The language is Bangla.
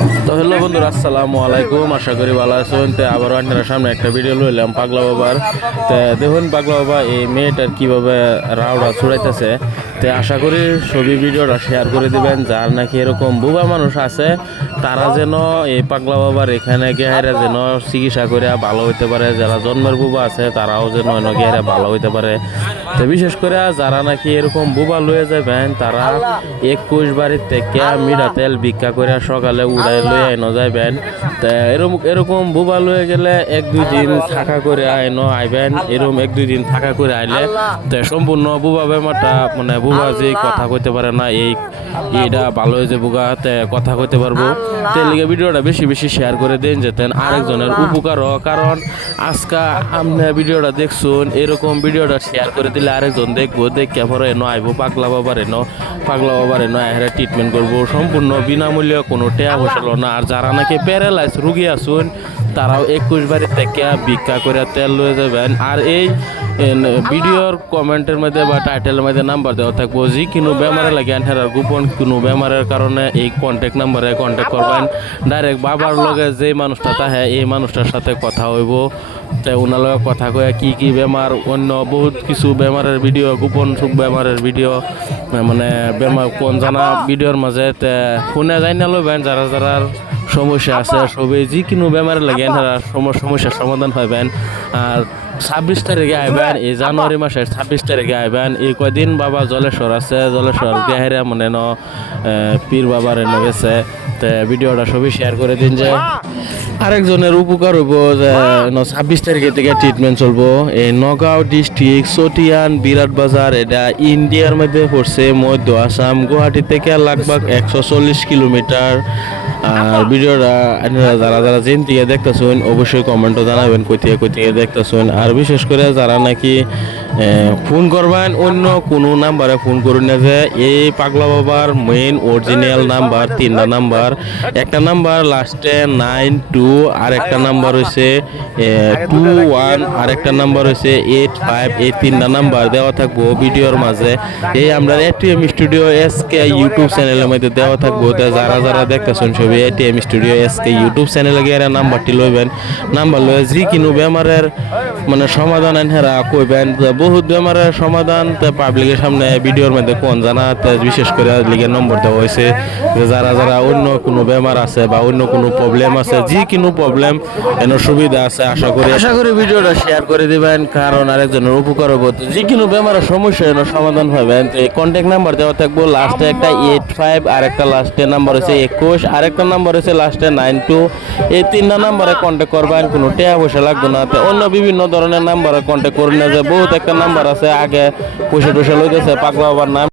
তো হ্যালো বন্ধুরা, আসসালামু আলাইকুম। আশা করি ভালো আছেন। তো আবারও আপনার সামনে একটা ভিডিও লইলাম পাগলা বাবার। তো দেখুন পাগলা বাবা এই মেয়েটার কিভাবে রাউডা ছুড়াইতেছে। তো আশা করি সবই ভিডিওটা শেয়ার করে দিবেন। যার নাকি এরকম বুবা মানুষ আছে তারা যেন এই পাগলা বাবার এখানে গেহারা যেন চিকিৎসা করে ভালো হইতে পারে। যারা জন্মের বুবা আছে তারাও যেন গেহারা ভালো হইতে পারে। তো বিশেষ করে যারা নাকি এরকম বুবা লয়ে যাবেন তারা 21 বাড়ির থেকে মিঠা তেল ভিক্ষা করে সকালে উড়াই লয়ে আইনো যাইবেন। তা এরকম বুবা লয়ে গেলে 1-2 দিন থাকা করে আইনো আইবেন। এরকম 1-2 দিন থাকা করে আইলে তো সম্পূর্ণ বুবা বেমারটা মানে বুবা যে কথা কইতে পারে না এইটা ভালো হয়ে যে বুগাতে কথা কইতে পারবো। তার লিগে ভিডিওটা বেশি বেশি শেয়ার করে দেন যেতেন আরেকজনের উপকার হোক। কারণ আজকে আপনি ভিডিওটা দেখছুন, এরকম ভিডিওটা শেয়ার করে দিলে আরেকজন দেখবো, দেখে পরে এনো আইবো পাগলা বাবার এনো এরা ট্রিটমেন্ট করবো সম্পূর্ণ বিনামূল্যে, কোনো টেয়া বসাল না। আর যারা নাকি প্যারালাইজ রুগী আসুন তারাও 21 বাড়ির থেকে ভিক্ষা করে তেল লয়ে যাবেন। আর এই ভিডিওর কমেন্টের মধ্যে বা টাইটেলের মধ্যে নাম্বার দেওয়া থাকবো। যে কোনো বেমারে লাগে হেরার গোপন কোনো বেমারের কারণে এই কন্ট্যাক্ট নাম্বারে কন্ট্যাক্ট করবেন। ডাইরেক্ট বাবার লগে যে মানুষটা তাহে এই মানুষটার সাথে কথা হইব। তাই ওনার লগে কথা কয়ে কি বেমার, অন্য বহুত কিছু বেমারের ভিডিও, গোপন সুখ বেমারের ভিডিও, মানে বেমার কোন জানা ভিডিওর মাঝে শুনে যাই না লইবেন। যারা সমস্যা আছে সবই যে কোনো বেমারে লাগে এনারা সমস্যার সমাধান পাইবেন। আর 26 তারিখে আইবেন, এই জানুয়ারি মাসের 26 তারিখে আইবেন। এই কয়দিন বাবা জলেশ্বর আছে, জলেশ্বর গেহেরা মনে পীর বাবার এনে গেছে। তো ভিডিওটা সবই শেয়ার করে দিন যে আরেকজনের উপকার হইব। যে 26 তারিখের থেকে ট্রিটমেন্ট চলবো। এই নগাঁও ডিস্ট্রিক্ট চটিয়ান বিরাট বাজার, এটা ইন্ডিয়ার মধ্যে পড়ছে, মধ্য আসাম। গুয়াহাটি থেকে লাগভাগ 140 কিলোমিটার। আর ভিডিওটা যারা জেন থেকে দেখতেছেন অবশ্যই কমেন্টও জানাবেন কই থেকে দেখতেছেন। আর বিশেষ করে যারা নাকি ফোন করবেন অন্য কোনো নাম্বারে ফোন করুন না, যে এই পাগলা বাবার মেইন অরিজিনাল নাম্বার 3টা নাম্বার। একটা নাম্বার লাস্টে 92, আর একটা নাম্বার হয়েছে 21, আর একটা নাম্বার হয়েছে 85। এই 3টা নাম্বার দেওয়া থাকবো ভিডিওর মাঝে। এই আমরা এটিএম স্টুডিও এসকে ইউটিউব চ্যানেলের মধ্যে দেওয়া থাকবো। যারা দেখতেছেন সবই এটিএম স্টুডিও এসকে ইউটিউব চ্যানেলে গিয়ে নাম্বারটি লইবেন। নাম্বার লয়ে যে কোনো বেমারের মানে সমাধান হেরা কইবেন। বহুত বেমারের সমাধান পাবলিকের সামনে ভিডিওর মধ্যে কোন জানা। বিশেষ করে লিগে নম্বর দেওয়া হয়েছে যে যারা অন্য কোনো বেমার আছে বা অন্য কোনো প্রবলেম আছে, যে কোনো প্রবলেম এর সুবিধা আছে। আশা করি ভিডিওটা শেয়ার করে দিবেন, কারণ আরেকজনের উপকার হবে। যে কোনো বেমারের সমস্যা এর সমাধান পাবেন। তো এই কন্ট্যাক্ট নাম্বার দেওয়া থাকবো। লাস্টে একটা 85, আর একটা লাস্টে নাম্বার হচ্ছে 21, আর একটা নাম্বার হচ্ছে লাস্টে 92। এই 3টা নাম্বারে কন্ট্যাক্ট করবেন, কোনো টাকা পয়সা লাগবে না। তো অন্য বিভিন্ন ধরনের নাম্বারে কন্ট্যাক্ট করুন না, যে বহুত একটা নাম্বার আছে আগে পয়সা টয়সা লইতেছে পাগলা বাবার নাম